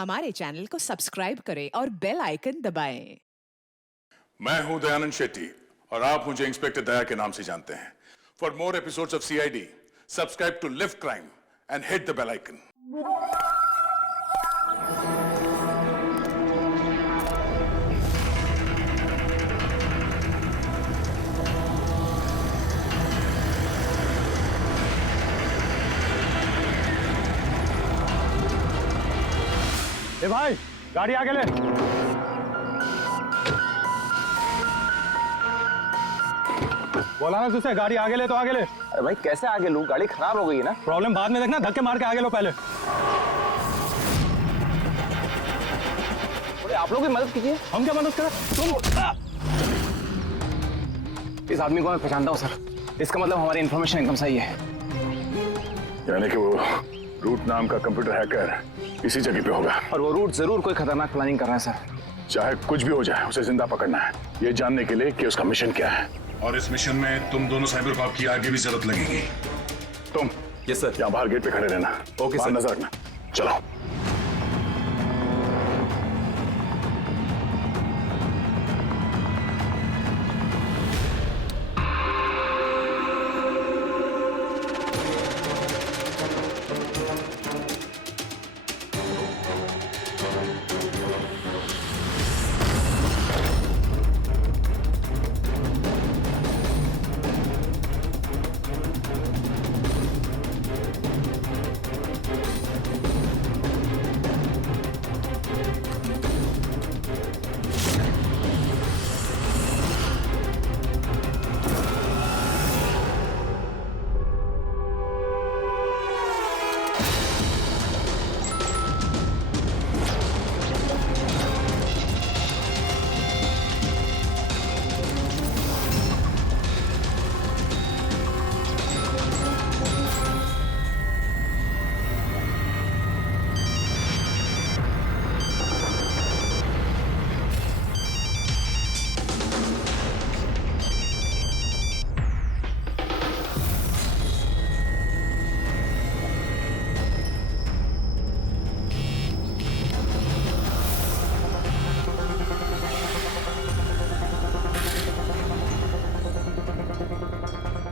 हमारे चैनल को सब्सक्राइब करें और बेल आइकन दबाएं। मैं हूं दयानंद शेट्टी और आप मुझे इंस्पेक्टर दया के नाम से जानते हैं। For more episodes of CID, subscribe to lift crime and hit the bell icon. ए भाई, गाड़ी आगे ले। बोला ना तुझसे, गाड़ी आगे ले तो आगे ले। अरे भाई कैसे आगे लूं? गाड़ी खराब हो गई है ना। प्रॉब्लम बाद में देखना, धक्के मार के आगे लो पहले। थोड़ी आप लोग भी मदद कीजिए। हम क्या मदद करें? तुम इस आदमी को मैं पहचानता हूँ सर। इसका मतलब हमारी इन्फॉर्मेशन एकदम सही है। यानी कि वो रूट नाम का कंप्यूटर हैकर इसी जगह पे होगा और वो रूट जरूर कोई खतरनाक प्लानिंग कर रहा है सर। चाहे कुछ भी हो जाए, उसे जिंदा पकड़ना है, ये जानने के लिए कि उसका मिशन क्या है। और इस मिशन में तुम दोनों साइबर कॉप की आगे भी जरूरत लगेगी। तुम यस सर। यहाँ बाहर गेट पे खड़े रहना। ओके बाहर सर। नजर रखना। चलो।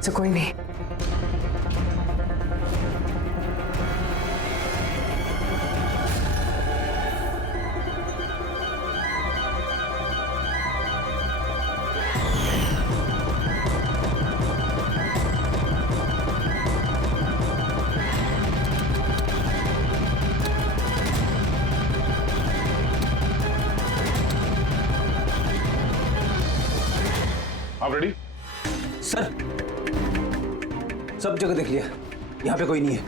तो कोई नहीं। आप रेडी? सर सब जगह देख लिया, यहाँ पे कोई नहीं है।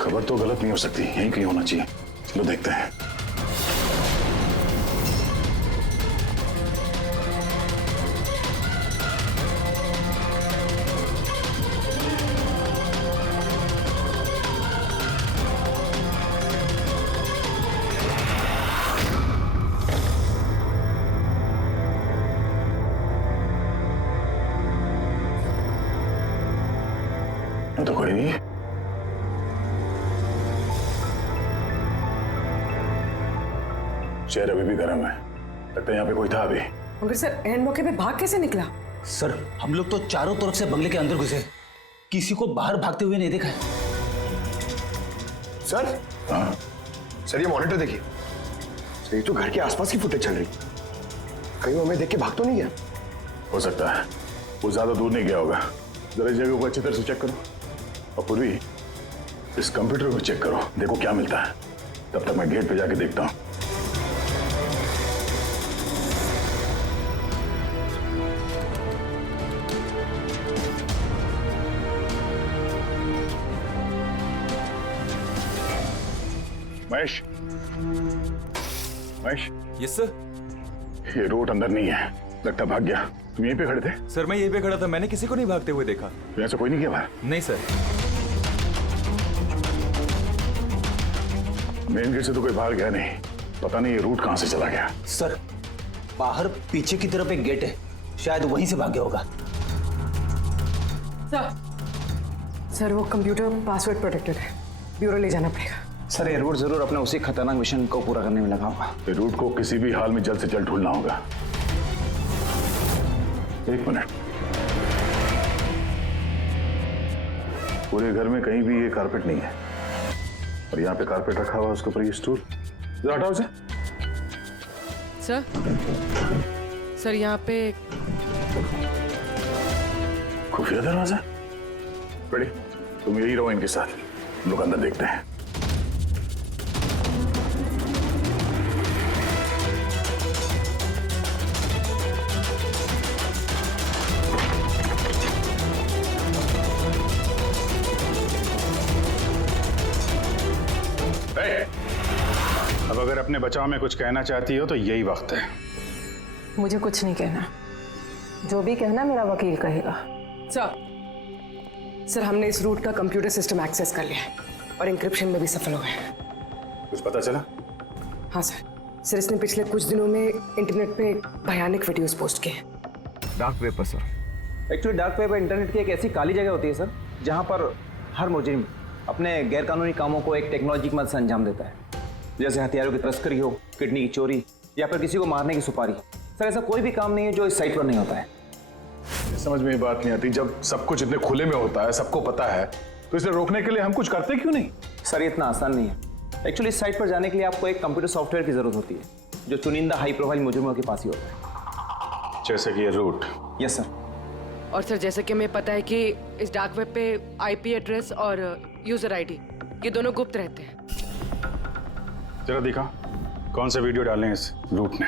खबर तो गलत नहीं हो सकती, यहीं कहीं होना चाहिए। चलो देखते हैं। तो कोई नहीं। शहर अभी भी गर्म है, लगता है यहाँ पे कोई था अभी। मगर सर एंड मौके पे भाग कैसे निकला? सर हम लोग तो चारों तरफ से बंगले के अंदर घुसे, किसी को बाहर भागते हुए नहीं देखा है। सर हाँ? सर ये मॉनिटर देखिए। सर ये तो घर के आसपास की फुटेज चल रही, कहीं वो हमें देख के भाग तो नहीं गया? हो सकता है, वो ज्यादा दूर नहीं गया होगा। जरा जगह को अच्छी तरह से चेक करो और पूर्वी इस कंप्यूटर को चेक करो, देखो क्या मिलता है। तब तक मैं गेट पे जाके देखता हूँ। महेश, महेश। Yes sir. ये रोड अंदर नहीं है, लगता भाग गया। तुम यहीं पे खड़े थे? सर मैं यहीं पे खड़ा था, मैंने किसी को नहीं भागते हुए देखा। तो ऐसा कोई नहीं किया बाहर? नहीं सर। मेन गेट से तो कोई बाहर गया नहीं, पता नहीं ये रूट कहां से चला गया। सर बाहर पीछे की तरफ एक गेट है, शायद वहीं से भाग गया होगा। सर वो कंप्यूटर पासवर्ड प्रोटेक्टेड है, ब्यूरो ले जाना पड़ेगा। सर ये रूट जरूर अपने उसी खतरनाक मिशन को पूरा करने में लगा होगा। ये रूट को किसी भी हाल में जल्द से जल्द ढूंढना होगा। एक मिनट, पूरे घर में कहीं भी ये कारपेट नहीं है और यहाँ पे कारपेट रखा हुआ है, उसके ऊपर ये स्टूल। जरा हटाओ इसे। सर यहाँ पे खुफिया दरवाजा। बड़ी, तुम यही रहो इनके साथ, हम लोग अंदर देखते हैं। अब अगर अपने बचाव में कुछ कहना चाहती हो तो यही वक्त है। मुझे कुछ नहीं कहना, जो भी कहना मेरा वकील कहेगा। सर हमने इस रूट का कंप्यूटर सिस्टम एक्सेस कर लिया है और इंक्रिप्शन में भी सफल हो गए हैं। कुछ पता चला? हाँ सर इसने पिछले कुछ दिनों में इंटरनेट पे भयानक वीडियोस पोस्ट किए हैं। डार्क वेब पर sir. Actually dark web internet की एक ऐसी काली जगह होती है सर, जहाँ पर हर मुजरिम अपने गैरकानूनी कामों को एक टेक्नोलॉजी की मदद से अंजाम देता है, जैसे हथियारों की तस्करी हो, किडनी की चोरी या फिर किसी को मारने की सुपारी। सर ऐसा कोई भी काम नहीं है जो इस साइट पर नहीं होता है। समझ में ये बात नहीं आती, जब सब कुछ इतने खुले में होता है, सबको पता है, तो इसे रोकने के लिए हम कुछ करते क्यों नहीं? सर ये इतना आसान नहीं है। एक्चुअली इस साइट पर जाने के लिए आपको एक कंप्यूटर सॉफ्टवेयर की जरूरत होती है, जो चुनिंदा हाई प्रोफाइल मुजरिमों के पास ही होता है। जैसे कि ये रूट। Yes sir. और सर जैसे कि हमें पता है कि इस डार्क वेब पे आईपी एड्रेस और यूजर आईडी ये दोनों गुप्त रहते हैं। जरा दिखा कौन सा वीडियो डाले हैं इस रूट ने।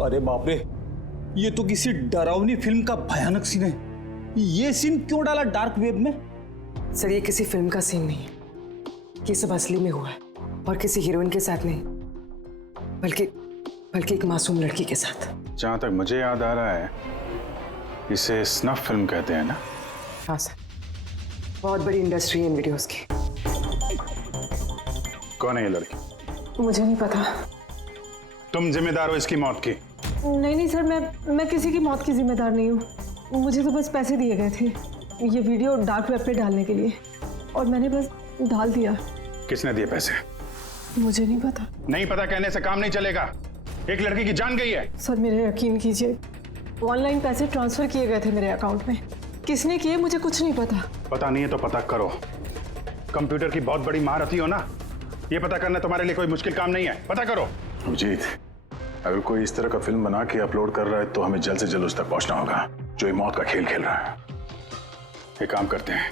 अरे बाप रे, ये तो किसी डरावनी फिल्म का भयानक सीन है। ये सीन क्यों डाला डार्क वेब में? सर ये किसी फिल्म का सीन नहीं है, ये सब असली में हुआ है और किसी हीरोइन के साथ नहीं, बल्कि एक मासूम लड़की के साथ। जहां तक मुझे याद आ रहा है इसे स्नफ फिल्म कहते हैं ना? हाँ सर, बहुत बड़ी इंडस्ट्री है इन वीडियोस की। कौन है ये लड़की? मुझे नहीं पता। तुम जिम्मेदार हो इसकी मौत की? नहीं सर, मैं किसी की मौत की जिम्मेदार नहीं हूँ। मुझे तो बस पैसे दिए गए थे ये वीडियो डार्क वेब पे डालने के लिए, और मैंने बस डाल दिया। किसने दिए पैसे? मुझे नहीं पता। नहीं पता कहने से काम नहीं चलेगा। एक लड़की की जान गई है। सर मेरे यकीन कीजिए, ऑनलाइन पैसे ट्रांसफर किए गए थे मेरे अकाउंट में। किसने किए मुझे कुछ नहीं पता। पता नहीं है तो पता करो। कंप्यूटर की बहुत बड़ी महारथी हो ना, ये पता करना तुम्हारे लिए कोई मुश्किल काम नहीं है। पता करो। अभिजीत, अगर कोई इस तरह का फिल्म बना के अपलोड कर रहा है तो हमें जल्द से जल्द उस तक पहुंचना होगा जो ये मौत का खेल खेल रहा है। एक काम करते हैं,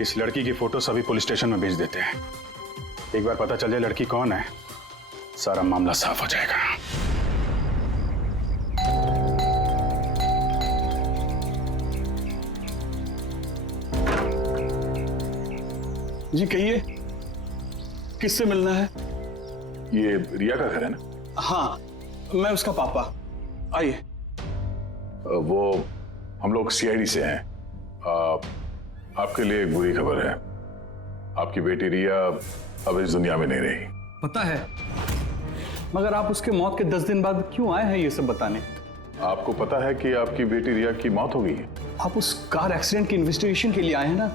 इस लड़की की फोटो सभी पुलिस स्टेशन में भेज देते हैं। एक बार पता चल जाए लड़की कौन है, सारा मामला साफ हो जाएगा। जी कहिए, किससे मिलना है? ये रिया का घर है ना? हाँ, मैं उसका पापा। आइए। वो हम लोग सीआईडी से हैं। आपके लिए एक बुरी खबर है। आपकी बेटी रिया अब इस दुनिया में नहीं रही। पता है, मगर आप उसके मौत के 10 दिन बाद क्यों आए हैं ये सब बताने? आपको पता है कि आपकी बेटी रिया की मौत हो गई है? आप उस कार एक्सीडेंट की इन्वेस्टिगेशन के लिए आए हैं ना,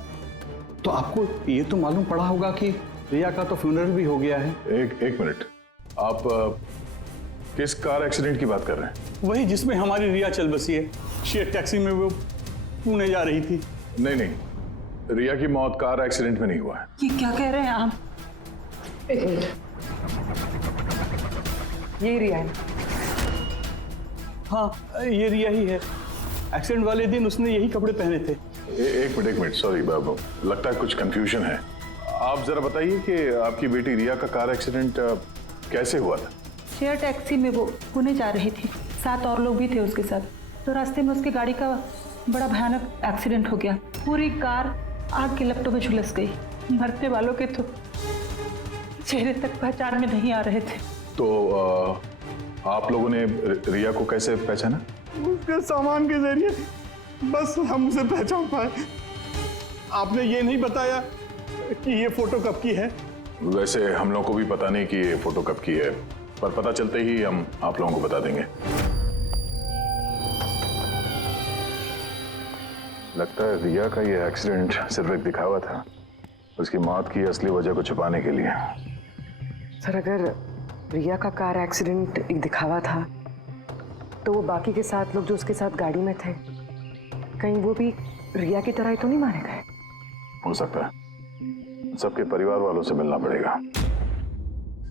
तो आपको ये तो मालूम पड़ा होगा कि रिया का तो फ्यूनरल भी हो गया है। एक मिनट, आप किस कार एक्सीडेंट की बात कर रहे हैं? वही जिसमें हमारी रिया चल बसी है। शेयर टैक्सी में वो पुणे जा रही थी। नहीं, रिया की मौत कार एक्सीडेंट में नहीं हुआ है। ये क्या कह रहे हैं आप? एक मिनट, यही रिया है। हाँ, ये रिया ही है। एक्सीडेंट वाले दिन उसने यही कपड़े पहने थे। एक मिनट, सॉरी बाबू, लगता है कुछ कंफ्यूजन है। आप जरा बताइए कि आपकी बेटी रिया का कार एक्सीडेंट कैसे हुआ था? शेयर टैक्सी में वो पुणे जा रही थी, 7 और लोग भी थे उसके साथ। तो रास्ते में उसकी गाड़ी का बड़ा भयानक एक्सीडेंट हो गया। पूरी कार आग की लपटों में झुलस गई। मरने वालों के तो चेहरे तक पहचान में नहीं आ रहे थे। तो आप लोगों ने रिया को कैसे पहचाना? उसके सामान के जरिए बस हम उसे पहचान पाए। आपने ये नहीं बताया कि ये फोटो कब की है? वैसे हम लोगों को भी पता नहीं कि ये फोटो कब की है, पर पता चलते ही हम आप लोगों को बता देंगे। लगता है रिया का ये एक्सीडेंट सिर्फ एक दिखावा था, उसकी मौत की असली वजह को छुपाने के लिए। सर, अगर रिया का कार एक्सीडेंट एक दिखावा था तो वो बाकी के 7 लोग जो उसके साथ गाड़ी में थे, कहीं वो भी रिया की तरह ही तो नहीं मारे गए? हो सकता है। सबके परिवार वालों से मिलना पड़ेगा।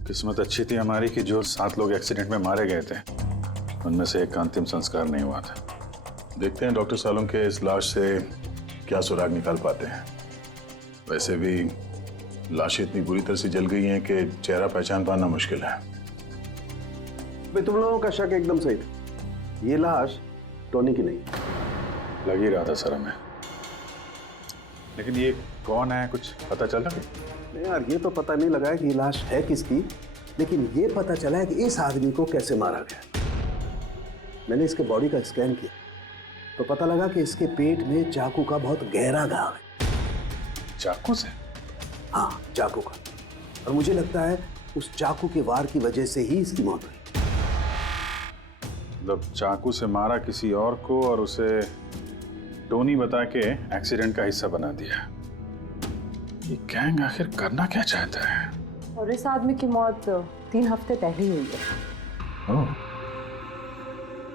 किस्मत अच्छी थी हमारी कि जो 7 लोग एक्सीडेंट में मारे गए थे उनमें से एक का अंतिम संस्कार नहीं हुआ था। देखते हैं डॉक्टर सालों के इस लाश से क्या सुराग निकाल पाते हैं। वैसे भी लाशें इतनी बुरी तरह से जल गई हैं कि चेहरा पहचान पाना मुश्किल है। तुम लोगों का शक एकदम सही था। ये लाश टोनी की नहीं। लग ही रहा था सर हमें, लेकिन ये कौन है कुछ पता चला? नहीं यार, ये तो पता नहीं लगा है कि ये लाश है किसकी, लेकिन ये पता चला है कि इस आदमी को कैसे मारा गया। मैंने इसके बॉडी का स्कैन किया तो पता लगा कि इसके पेट में चाकू का बहुत गहरा घाव है। चाकू से? हाँ, चाकू का। और मुझे लगता है उस चाकू के वार की वजह से ही इसकी मौत हुई। मतलब चाकू से मारा किसी और को और उसे टोनी बता के एक्सीडेंट का हिस्सा बना दिया। ये गैंग आखिर करना क्या चाहता है? और इस आदमी की मौत 3 हफ्ते पहले ही हुई है।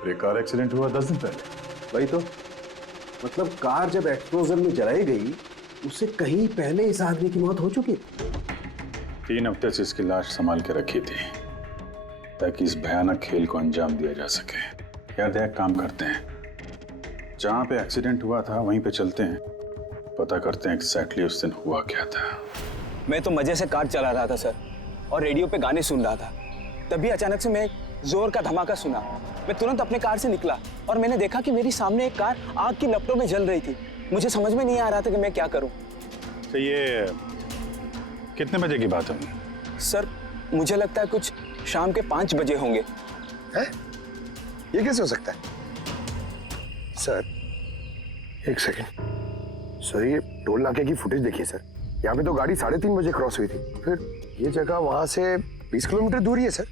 ये कार एक्सीडेंट हुआ 10 दिन पहले। वही तो, मतलब कार जब एक्सप्लोजन में जलाई गई उससे कहीं पहले इस आदमी की मौत हो चुकी। 3 हफ्ते से इसकी लाश संभाल के रखी थी ताकि इस भयानक खेल को अंजाम दिया जा सके। यार एक काम करते हैं, जहां पे एक्सीडेंट हुआ था वहीं पे चलते हैं, पता करते हैं एग्जैक्टली उस दिन हुआ क्या था। मैं तो मजे से कार चला रहा था सर, और रेडियो पे गाने सुन रहा था। तभी अचानक से मैं जोर का धमाका सुना। मैं तुरंत अपने कार से निकला और मैंने देखा कि मेरी सामने एक कार आग की लपटों में जल रही थी। मुझे समझ में नहीं आ रहा था कि मैं क्या करूं। तो ये कितने बजे की बात है? सर, मुझे लगता है कुछ शाम के 5 बजे होंगे। है? ये कैसे हो सकता है? सर, एक सेकंड। सर, ये टोल नाके की फुटेज देखिए सर। यहाँ पे तो गाड़ी 3:30 बजे क्रॉस हुई थी। फिर ये जगह वहां से 20 किलोमीटर दूर ही है सर।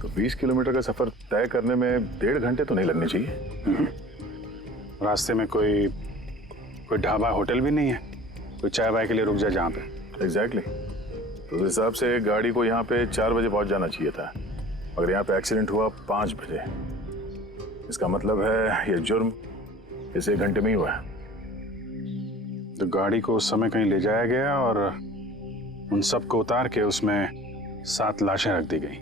तो 20 किलोमीटर का सफर तय करने में 1.5 घंटे तो नहीं लगने चाहिए। रास्ते में कोई ढाबा होटल भी नहीं है, कोई चाय वाय के लिए रुक जाए जहाँ पे? एग्जैक्टली। तो उस हिसाब से गाड़ी को यहाँ पे 4 बजे पहुंच जाना चाहिए था, मगर यहाँ पे एक्सीडेंट हुआ 5 बजे। इसका मतलब है ये जुर्म इस 1 घंटे में ही हुआ है। तो गाड़ी को उस समय कहीं ले जाया गया और उन सबको उतार के उसमें 7 लाशें रख दी गई।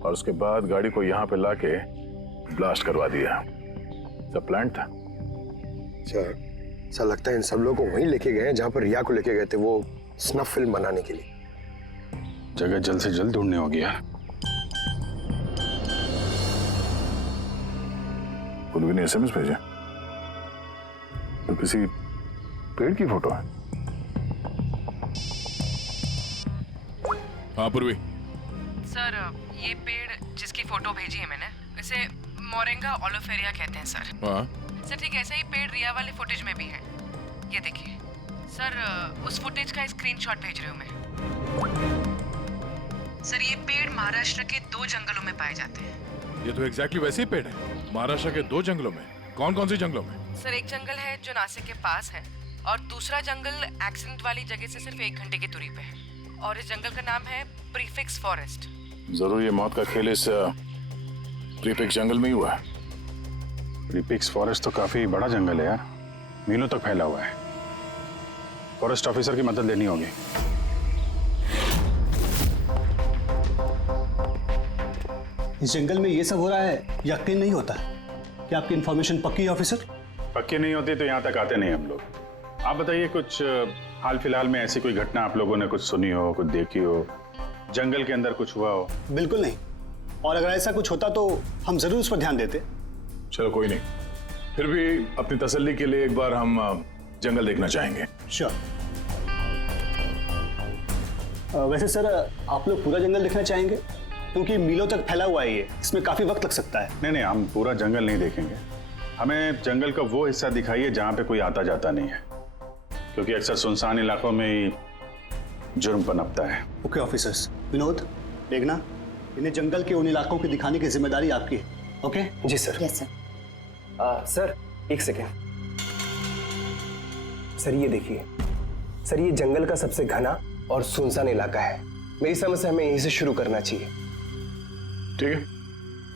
और उसके बाद गाड़ी को यहाँ पे लाके ब्लास्ट करवा दिया। सब प्लान था। सर, ऐसा लगता है इन सब लोगों को वहीं लेके गए हैं जहां पर रिया को लेके गए थे, वो स्नफ फिल्म बनाने के लिए। जगह जल्द से जल्द ढूंढनी होगी यार। पूर्वी ने SMS भेजा तो किसी पेड़ की फोटो है। हाँ पूर्वी। सर ये पेड़ जिसकी फोटो भेजी है मैंने, इसे मोरिंगा ओलिफेरिया कहते हैं सर। हाँ सर ठीक ऐसा ही पेड़ रिया वाले फुटेज में भी है। ये देखिए सर, उस फुटेज का स्क्रीनशॉट भेज रही हूँ मैं। सर ये पेड़ महाराष्ट्र के 2 जंगलों में पाए जाते हैं। ये तो एग्जैक्टली वैसे ही पेड़ है, महाराष्ट्र के 2 जंगलों में। कौन कौन सी जंगलों में? सर एक जंगल है जो नासिक के पास है और दूसरा जंगल एक्सीडेंट वाली जगह से सिर्फ 1 घंटे की दूरी पे है और इस जंगल का नाम है प्रीफिक्स फॉरेस्ट। जरूर ये मौत का खेल इस प्रीफिक्स जंगल में ही हुआ है। प्रीफिक्स फॉरेस्ट तो काफी बड़ा जंगल है यार, मीलों तक फैला हुआ है। फॉरेस्ट ऑफिसर की मदद लेनी होगी। इस जंगल में ये सब हो रहा है, यकीन नहीं होता। क्या आपकी इंफॉर्मेशन पक्की है ऑफिसर? पक्की नहीं होती तो यहाँ तक आते नहीं हम लोग। आप बताइए, कुछ हाल फिलहाल में ऐसी कोई घटना आप लोगों ने कुछ सुनी हो, कुछ देखी हो, जंगल के अंदर कुछ हुआ हो? बिल्कुल नहीं, और अगर ऐसा कुछ होता तो हम जरूर उस पर ध्यान देते। चलो कोई नहीं, फिर भी अपनी तसल्ली के लिए एक बार हम जंगल देखना चाहेंगे। श्योर। वैसे सर, आप लोग पूरा जंगल देखना चाहेंगे? क्योंकि मीलों तक फैला हुआ है ये, इसमें काफी वक्त लग सकता है। नहीं, हम पूरा जंगल नहीं देखेंगे। हमें जंगल का वो हिस्सा दिखाइए जहाँ पे कोई आता जाता नहीं है, क्योंकि अक्सर सुनसान इलाकों में ही जुर्म पनपता है। Okay officers. विनोद, मेघना, इन्हें जंगल के उन इलाकों की दिखाने की जिम्मेदारी आपकी है। ओके? जी सर। Yes sir. सर एक सेकेंड। सर ये देखिए, सर ये जंगल का सबसे घना और सुनसान इलाका है। मेरी समझ से हमें यहीं से शुरू करना चाहिए। ठीक है,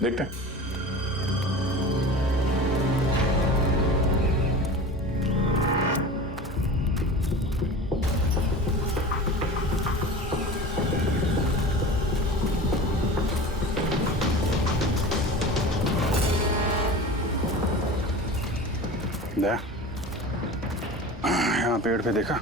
देखते हैं। यहाँ पेड़ पे देखा?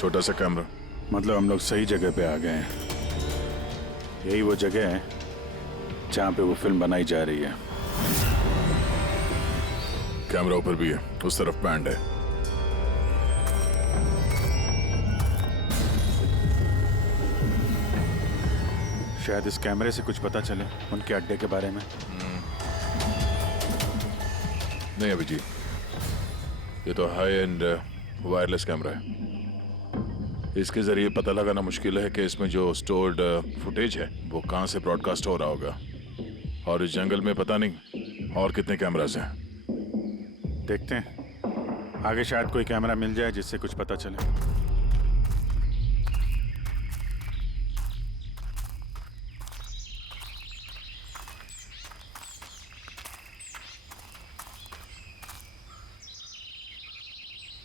छोटा सा कैमरा। मतलब हम लोग सही जगह पे आ गए हैं। यही वो जगह है जहाँ पे वो फिल्म बनाई जा रही है। कैमरा ऊपर भी है, उस तरफ पैंड है। शायद इस कैमरे से कुछ पता चले उनके अड्डे के बारे में। नहीं अभिजीत, ये तो हाई एंड वायरलेस कैमरा है। इसके जरिए पता लगाना मुश्किल है कि इसमें जो स्टोर्ड फुटेज है वो कहाँ से ब्रॉडकास्ट हो रहा होगा, और इस जंगल में पता नहीं और कितने कैमरास हैं। देखते हैं, आगे शायद कोई कैमरा मिल जाए जिससे कुछ पता चले।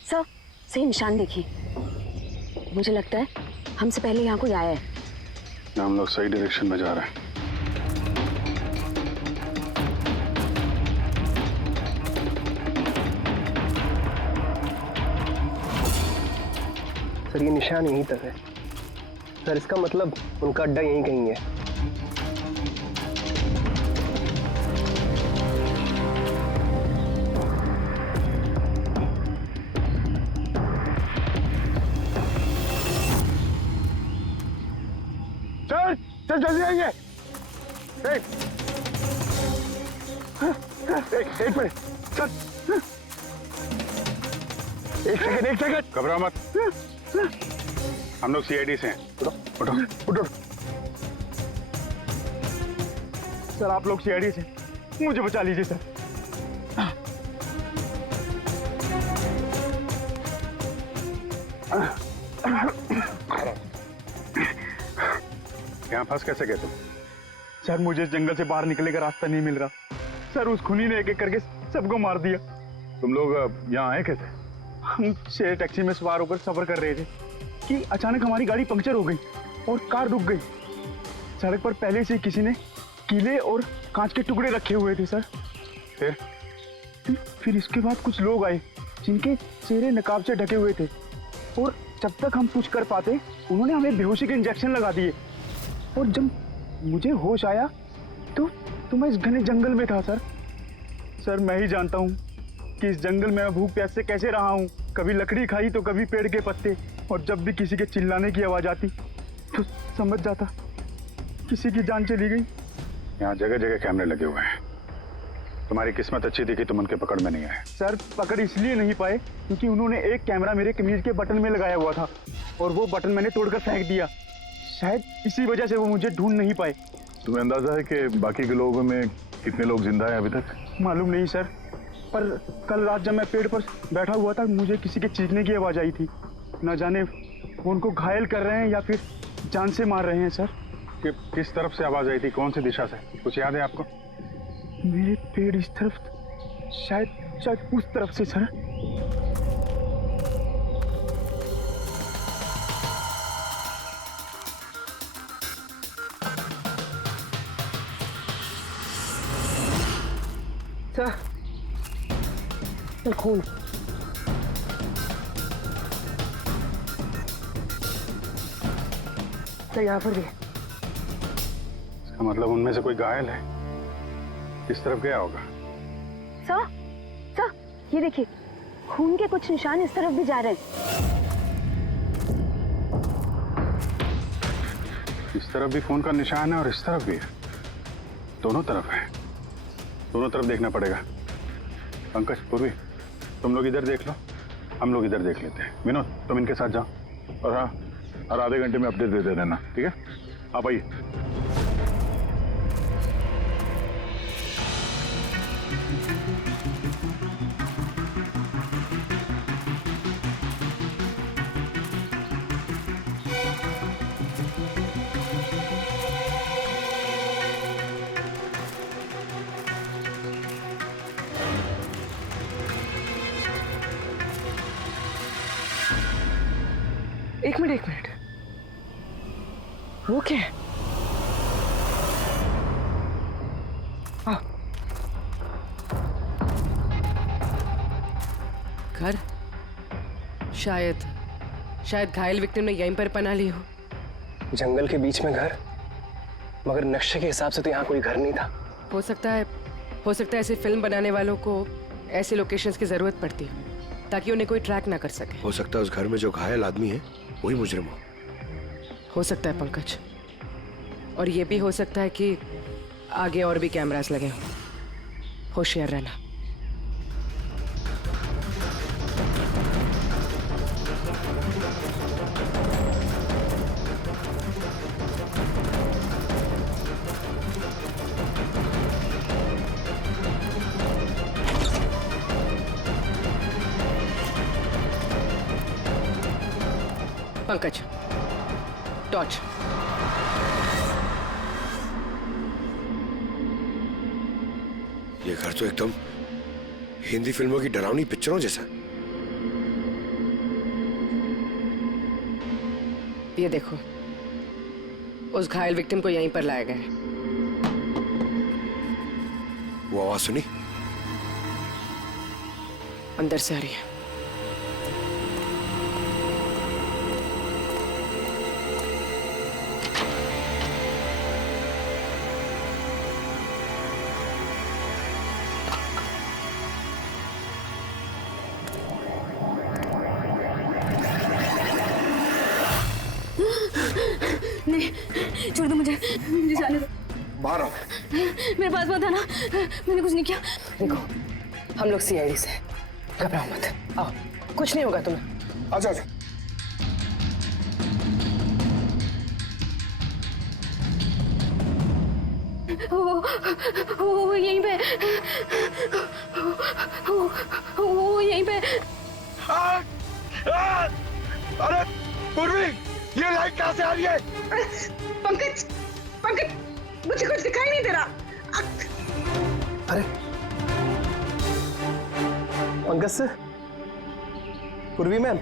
सर, सही निशान देखिए। मुझे लगता है हमसे पहले यहाँ कोई आया है। हम लोग सही डायरेक्शन में जा रहे हैं। सर ये निशान यहीं तक है। सर इसका मतलब उनका अड्डा यहीं कहीं है। सर जल्दी आइए। एक मिनट सर, एक सेकंड। घबराओ मत, हम लोग CID से हैं। उठो उठो। सर आप लोग CID से, मुझे बचा लीजिए सर। यहाँ फंस कैसे गए तुम? सर मुझे इस जंगल से बाहर निकलने का रास्ता नहीं मिल रहा। सर उस खूनी ने एक एक करके सबको मार दिया। तुम लोग यहाँ आए कैसे? हम शेयर टैक्सी में सवार होकर सफर कर रहे थे कि अचानक हमारी गाड़ी पंक्चर हो गई और कार रुक गई। सड़क पर पहले से किसी ने कीले और कांच के टुकड़े रखे हुए थे सर। फिर इसके बाद कुछ लोग आए जिनके चेहरे नकाब से ढके हुए थे और जब तक हम कुछ कर पाते उन्होंने हमें बेहोशी के इंजेक्शन लगा दिए। और जब मुझे होश आया तो मैं इस घने जंगल में था सर। सर मैं ही जानता हूँ कि इस जंगल में मैं भूख प्यास से कैसे रहा हूँ। कभी लकड़ी खाई तो कभी पेड़ के पत्ते, और जब भी किसी के चिल्लाने की आवाज आती तो समझ जाता किसी की जान चली गई। यहाँ जगह जगह कैमरे लगे हुए हैं। तुम्हारी किस्मत अच्छी थी कि तुम उनके पकड़ में नहीं आए। सर पकड़ इसलिए नहीं पाए क्योंकि उन्होंने एक कैमरा मेरे कमीज के बटन में लगाया हुआ था और वो बटन मैंने तोड़कर फेंक दिया। शायद इसी वजह से वो मुझे ढूंढ नहीं पाए। तुम्हें अंदाजा है कि बाकी के लोगों में कितने लोग जिंदा हैं अभी तक? मालूम नहीं सर, पर कल रात जब मैं पेड़ पर बैठा हुआ था मुझे किसी के चीखने की आवाज आई थी। न जाने वो उनको घायल कर रहे हैं या फिर जान से मार रहे हैं सर। किस तरफ से आवाज आई थी, कौन सी दिशा से, कुछ याद है आपको? मेरे पेड़ इस तरफ, शायद उस तरफ से सर। सर खून। सर यहाँ पर भी। इसका मतलब उनमें से कोई घायल है। किस तरफ गया होगा? सर ये देखिए, खून के कुछ निशान इस तरफ भी जा रहे हैं। इस तरफ भी खून का निशान है और इस तरफ भी है। दोनों तरफ है। दोनों तरफ देखना पड़ेगा। पंकज, पूर्वी, तुम लोग इधर देख लो, हम लोग इधर देख लेते हैं। विनोद, तुम इनके साथ जाओ और हाँ, हर आधे घंटे में अपडेट देते रहना, ठीक है? आप आइए। एक मिनट, वो क्या है? घर, शायद घायल विक्टिम ने यहीं पर पनाह ली हो। जंगल के बीच में घर, मगर नक्शे के हिसाब से तो यहाँ कोई घर नहीं था। हो सकता है ऐसे फिल्म बनाने वालों को ऐसे लोकेशंस की जरूरत पड़ती है ताकि उन्हें कोई ट्रैक ना कर सके। हो सकता है उस घर में जो घायल आदमी है वही मुजरिम हो सकता है पंकज, और ये भी हो सकता है कि आगे और भी कैमरास लगे हों। होशियार रहना। पंकज, टॉर्च। ये घर तो एकदम हिंदी फिल्मों की डरावनी पिक्चरों जैसा। ये देखो, उस घायल विक्टिम को यहीं पर लाया गया है। वो आवाज सुनी? अंदर से आ रही है। नहीं, छोड़ दो मुझे जाने दो। बाहर आओ। मेरे पास मत आना, मैंने कुछ नहीं किया। देखो, हम लोग सीआईडी से, घबराओ मत। आओ, कुछ नहीं होगा तुम्हें। आजा आजा। वो यहीं पे, वो यहीं पे। अरे पूर्वी, ये लाइट कहाँ से आ रही है? पंकज, मुझे कुछ दिखाई नहीं दे रहा। अरे पंकज सर, पूर्वी मैम,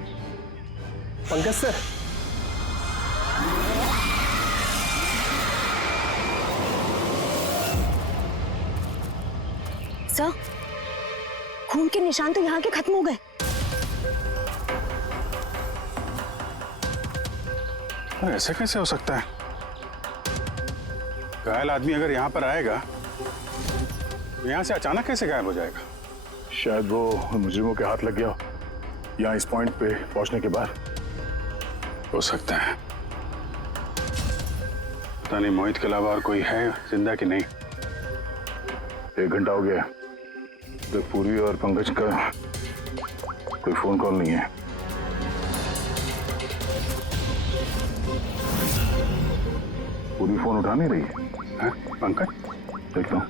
पंकज सर। सर, खून के निशान तो यहाँ के खत्म हो गए। अरे ऐसे कैसे हो सकता है? घायल आदमी अगर यहाँ पर आएगा तो यहाँ से अचानक कैसे गायब हो जाएगा? शायद वो मुजरिमों के हाथ लग गया हो, यहाँ इस पॉइंट पे पहुंचने के बाद। हो सकता है। पता नहीं मोहित के अलावा और कोई है जिंदा कि नहीं। 1 घंटा हो गया, तो पूर्वी और पंकज का कोई फोन कॉल नहीं है। पूरी फोन उठा नहीं रही है। पंकज देखता हूँ।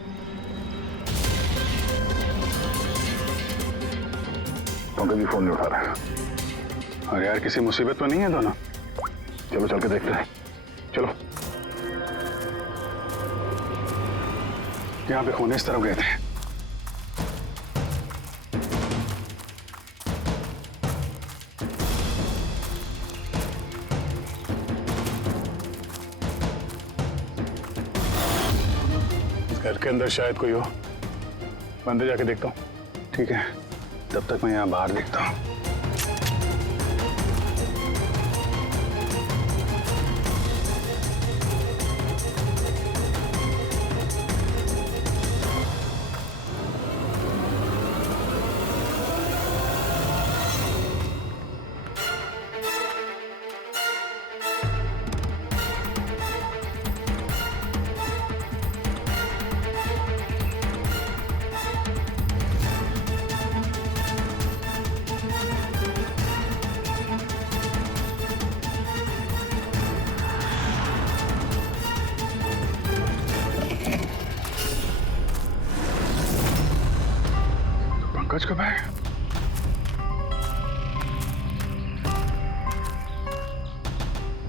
पंकज भी फोन नहीं उठा रहा है। अरे यार, किसी मुसीबत में नहीं है दोनों? चलो चल के देखते हैं, चलो। यहाँ पे खून इस तरफ गए थे। घर के अंदर शायद कोई हो, मैं अंदर जाके देखता हूँ। ठीक है, तब तक मैं यहाँ बाहर देखता हूँ। पंकज कब आए?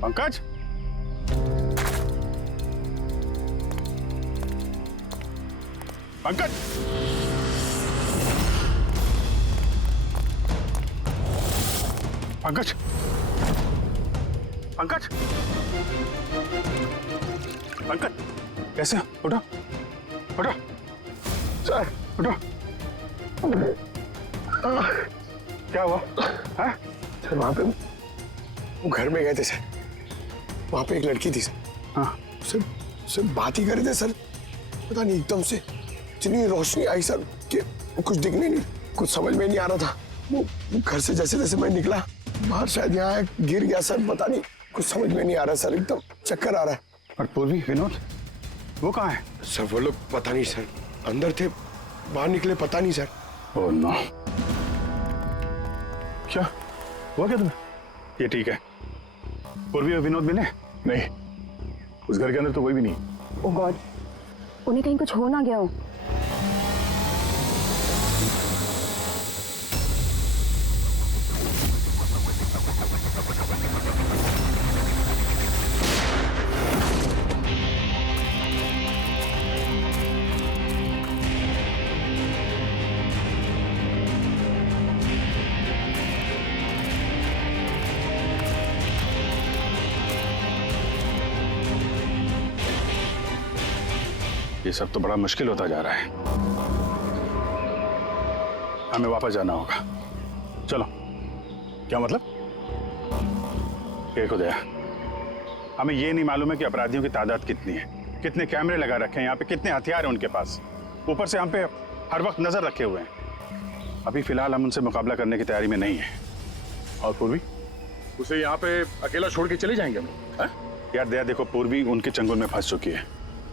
पंकज, पंकज, पंकज, पंकज, पंकज, कैसे हो? उठो, उठो, सर, उठो। क्या हुआ? हाँ? सर वहां पे वो घर में गए थे सर, वहां पे एक लड़की थी सर। हाँ। सर बात ही कर रहे थे सर, पता नहीं एकदम से इतनी रोशनी आई सर कि कुछ दिखने नहीं, कुछ समझ में नहीं आ रहा था। वो घर से जैसे जैसे मैं निकला बाहर, शायद यहाँ गिर गया सर, पता नहीं, कुछ समझ में नहीं आ रहा सर, एकदम चक्कर आ रहा है। और पूर्वी, विनोद, वो कहाँ है? सर वो लोग पता नहीं सर, अंदर थे, बाहर निकले पता नहीं सर। ओह नो, क्या हुआ क्या तुम्हें? ये ठीक है। पूर्वी और विनोद मिले? नहीं, उस घर के अंदर तो कोई भी नहीं। ओह गॉड, उन्हें कहीं कुछ हो ना गया हो। ये सब तो बड़ा मुश्किल होता जा रहा है। हमें वापस जाना होगा। चलो। क्या मतलब? एक उदया, हमें ये नहीं मालूम है कि अपराधियों की तादाद कितनी है, कितने कैमरे लगा रखे हैं यहाँ पे, कितने हथियार हैं उनके पास, ऊपर से हम पे हर वक्त नजर रखे हुए हैं। अभी फिलहाल हम उनसे मुकाबला करने की तैयारी में नहीं है। और पूर्वी, उसे यहाँ पे अकेला छोड़ के चले जाएंगे हम? यार दया देखो, पूर्वी उनके चंगुल में फंस चुकी है।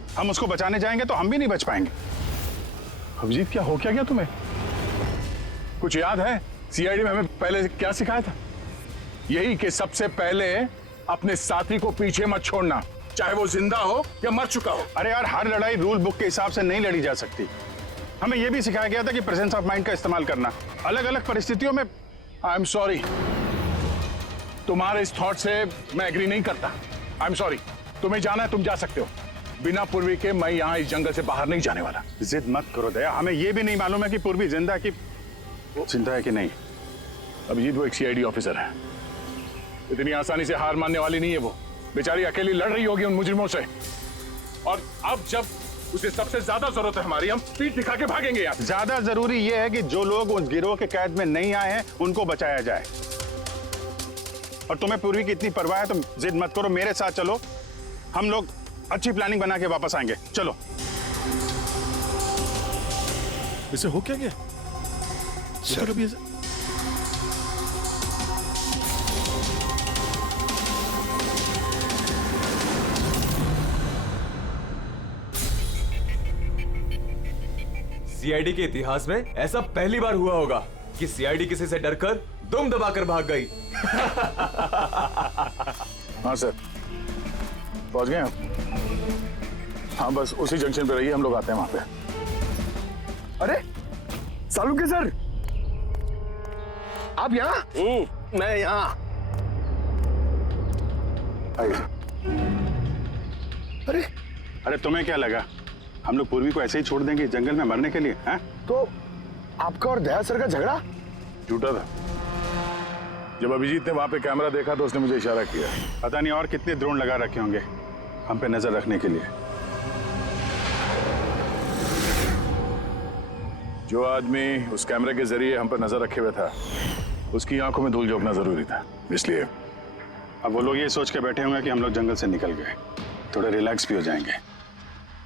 हम उसको बचाने जाएंगे तो हम भी नहीं बच पाएंगे। अभिजीत, क्या हो क्या गया तुम्हें? कुछ याद है सीआईडी में हमें पहले क्या सिखाया था? यही कि सबसे पहले अपने साथी को पीछे मत छोड़ना, चाहे वो जिंदा हो या मर चुका हो। अरे यार, हर लड़ाई रूल बुक के हिसाब से नहीं लड़ी जा सकती। हमें यह भी सिखाया गया था कि प्रेजेंस ऑफ माइंड का इस्तेमाल करना अलग अलग परिस्थितियों में। आई एम सॉरी, तुम्हारे इस थॉट से मैं एग्री नहीं करता। आई एम सॉरी, तुम्हें जाना है तुम जा सकते हो, बिना पूर्वी के मैं यहाँ इस जंगल से बाहर नहीं जाने वाला। जिद मत करो दया, हमें ये भी नहीं मालूम है कि पूर्वी जिंदा की जिंदा है कि नहीं। अभिजीत वो एक सीआईडी ऑफिसर है, इतनी आसानी से हार मानने वाली नहीं है। वो बेचारी अकेली लड़ रही होगी उन मुजरिमों से, और अब जब उसे सबसे ज्यादा जरूरत है हमारी, हम पीठ दिखा के भागेंगे यहाँ। ज्यादा जरूरी यह है कि जो लोग उस गिरोह के कैद में नहीं आए हैं उनको बचाया जाए। और तुम्हें पूर्वी की इतनी परवाह है तो जिद मत करो, मेरे साथ चलो, हम लोग अच्छी प्लानिंग बना के वापस आएंगे। चलो। इसे हो क्या गया? सर अभी सीआईडी के इतिहास में ऐसा पहली बार हुआ होगा कि सीआईडी किसी से डरकर दुम दबाकर भाग गई। हाँ सर, पहुंच गए आप? हाँ बस उसी जंक्शन पे रहिए, हम लोग आते हैं वहां पे। अरे सालुंके सर, आप यहाँ? मैं यहाँ। अरे अरे तुम्हें क्या लगा हम लोग पूर्वी को ऐसे ही छोड़ देंगे जंगल में मरने के लिए? हैं? तो आपका और दया सर का झगड़ा झूठा था। जब अभिजीत ने वहां पे कैमरा देखा तो उसने मुझे इशारा किया। पता नहीं और कितने ड्रोन लगा रखे होंगे हम पे नजर रखने के लिए। जो आदमी उस कैमरे के जरिए हम पर नजर रखे हुए था, उसकी आंखों में धूल झोंकना जरूरी था, इसलिए। अब वो लोग ये सोच के बैठे होंगे कि हम लोग जंगल से निकल गए, थोड़े रिलैक्स भी हो जाएंगे।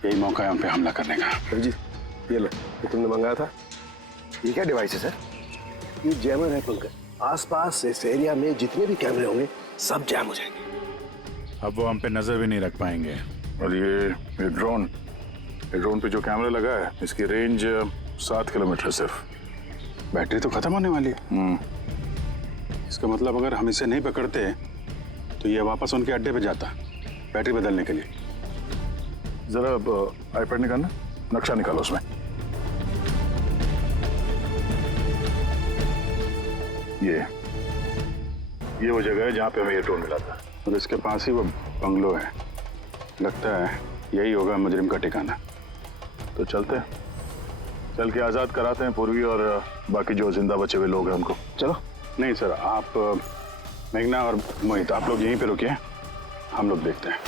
यही मौका है हम पे हमला करने का। अभिजीत ये लो, ये तुमने मंगाया था। ये क्या डिवाइस है सर? ये जैमर है पंकज। आसपास इस एरिया में जितने भी कैमरे होंगे सब जैम हो जाएंगे। अब वो हम पे नजर भी नहीं रख पाएंगे। और ये ड्रोन पे जो कैमरा लगा है, इसकी रेंज 7 किलोमीटर सिर्फ। बैटरी तो खत्म होने वाली है। इसका मतलब अगर हम इसे नहीं पकड़ते तो ये वापस उनके अड्डे पे जाता बैटरी बदलने के लिए। जरा आईपैड निकालना, नक्शा निकालो उसमें। ये वो जगह है जहाँ पे हमें ये ड्रोन मिला था, और इसके पास ही वो बंगलो है। लगता है यही होगा मुजरिम का ठिकाना। तो चलते हैं, चल के आजाद कराते हैं पूर्वी और बाकी जो जिंदा बचे हुए लोग हैं उनको। चलो। नहीं सर, आप मेघना और मोहित आप लोग यहीं पे रुकिए, हम लोग देखते हैं।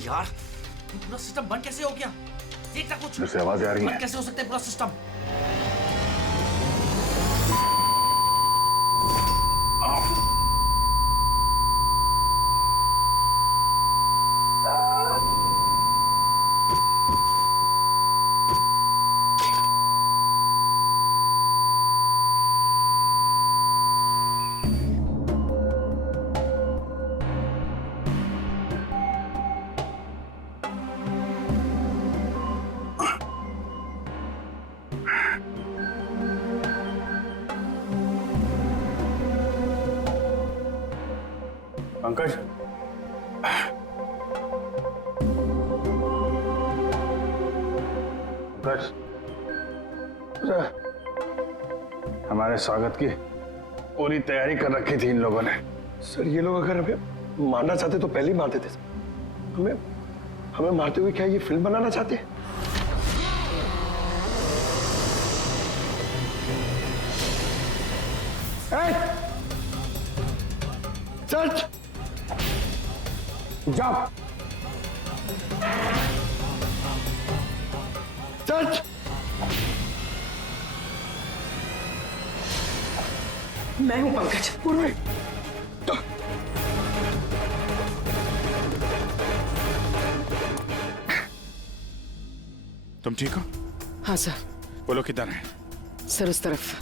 यार, पूरा सिस्टम बंद कैसे हो गया? देखना कुछ। जैसे आवाजें आ रही हैं। कैसे हो सकता है पूरा सिस्टम? पंकज, पंकज, हमारे स्वागत की पूरी तैयारी कर रखी थी इन लोगों ने। सर ये लोग अगर हमें मारना चाहते तो पहले ही मार देते। हमें मारते हुए क्या ये फिल्म बनाना चाहते हैं? सच जाओ, सच मैं हूं पंकज। पूर्वी, तुम ठीक हो? हाँ सर। बोलो किधर है? सर उस तरफ।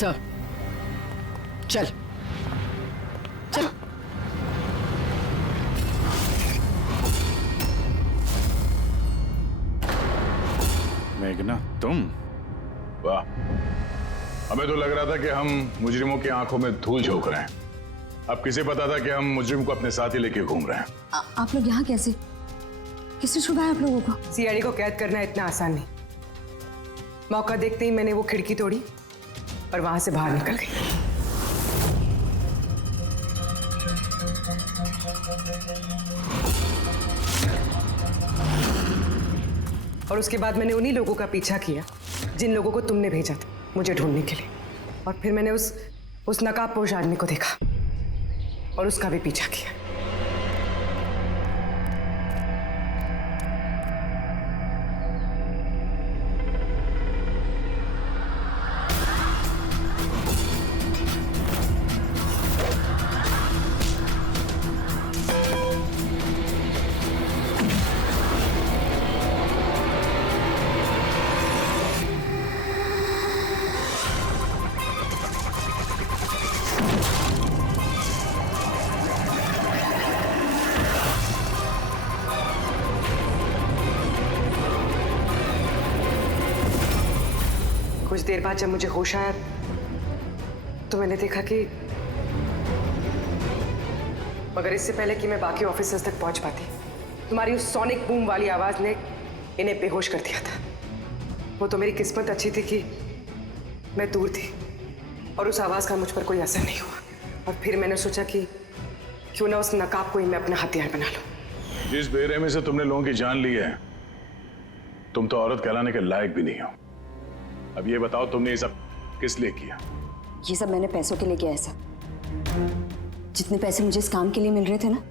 सर चल चल। मेघना तुम? वाह, हमें तो लग रहा था कि हम मुजरिमों की आंखों में धूल झोंक रहे हैं। अब किसे पता था कि हम मुजरिम को अपने साथ ही लेके घूम रहे हैं। आप लोग यहाँ कैसे? किसने छुपाया आप लोगों को? सीआईडी को कैद करना इतना आसान नहीं। मौका देखते ही मैंने वो खिड़की तोड़ी और वहां से बाहर निकल गई। और उसके बाद मैंने उन्हीं लोगों का पीछा किया जिन लोगों को तुमने भेजा था मुझे ढूंढने के लिए। और फिर मैंने उस नकाबपोश आदमी को देखा और उसका भी पीछा किया। कुछ देर बाद जब मुझे होश आया तो मैंने देखा कि मगर इससे पहले कि मैं बाकी ऑफिसर्स तक पहुंच पाती, तुम्हारी उस सोनिक बूम वाली आवाज ने इन्हें बेहोश कर दिया था। वो तो मेरी किस्मत अच्छी थी कि मैं दूर थी और उस आवाज का मुझ पर कोई असर नहीं हुआ। और फिर मैंने सोचा कि क्यों ना उस नकाब को ही मैं अपना हथियार बना लूं। जिस बेरहमी से तुमने लोगों की जान ली है, तुम तो औरत कहलाने के लायक भी नहीं हो। अब ये बताओ, तुमने ये सब किस लिए किया? ये सब मैंने पैसों के लिए किया है सर। जितने पैसे मुझे इस काम के लिए मिल रहे थे ना,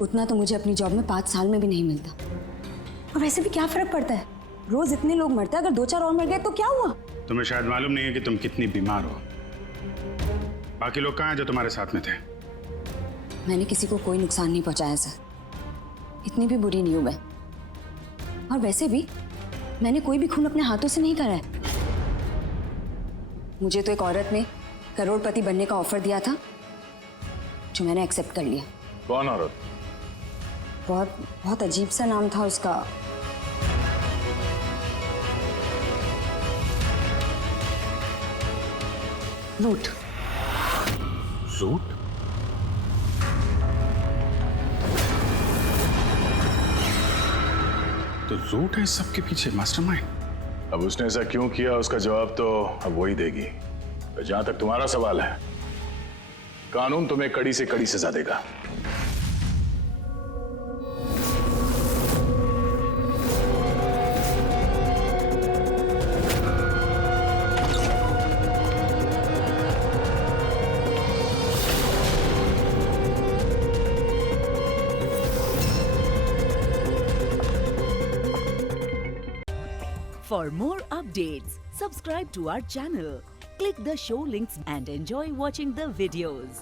उतना तो मुझे अपनी जॉब में 5 साल में भी नहीं मिलता। और वैसे भी क्या फर्क पड़ता है, रोज इतने लोग मरते हैं, अगर 2-4 और मर गए तो क्या हुआ? तुम्हें शायद मालूम नहीं है कि तुम कितनी बीमार हो। बाकी लोग कहाँ हैं जो तुम्हारे साथ में थे? मैंने किसी को कोई नुकसान नहीं पहुंचाया सर, इतनी भी बुरी नहीं हूं मैं। और वैसे भी मैंने कोई भी खून अपने हाथों से नहीं करा है। मुझे तो एक औरत ने करोड़पति बनने का ऑफर दिया था जो मैंने एक्सेप्ट कर लिया। कौन औरत? बहुत अजीब सा नाम था उसका। रूट। रूट? तो रूट है सबके पीछे मास्टरमाइंड। अब उसने ऐसा क्यों किया, उसका जवाब तो अब वही देगी। तो जहां तक तुम्हारा सवाल है, कानून तुम्हें कड़ी से कड़ी सजा देगा। For more updates, subscribe to our channel, click the show links and enjoy watching the videos.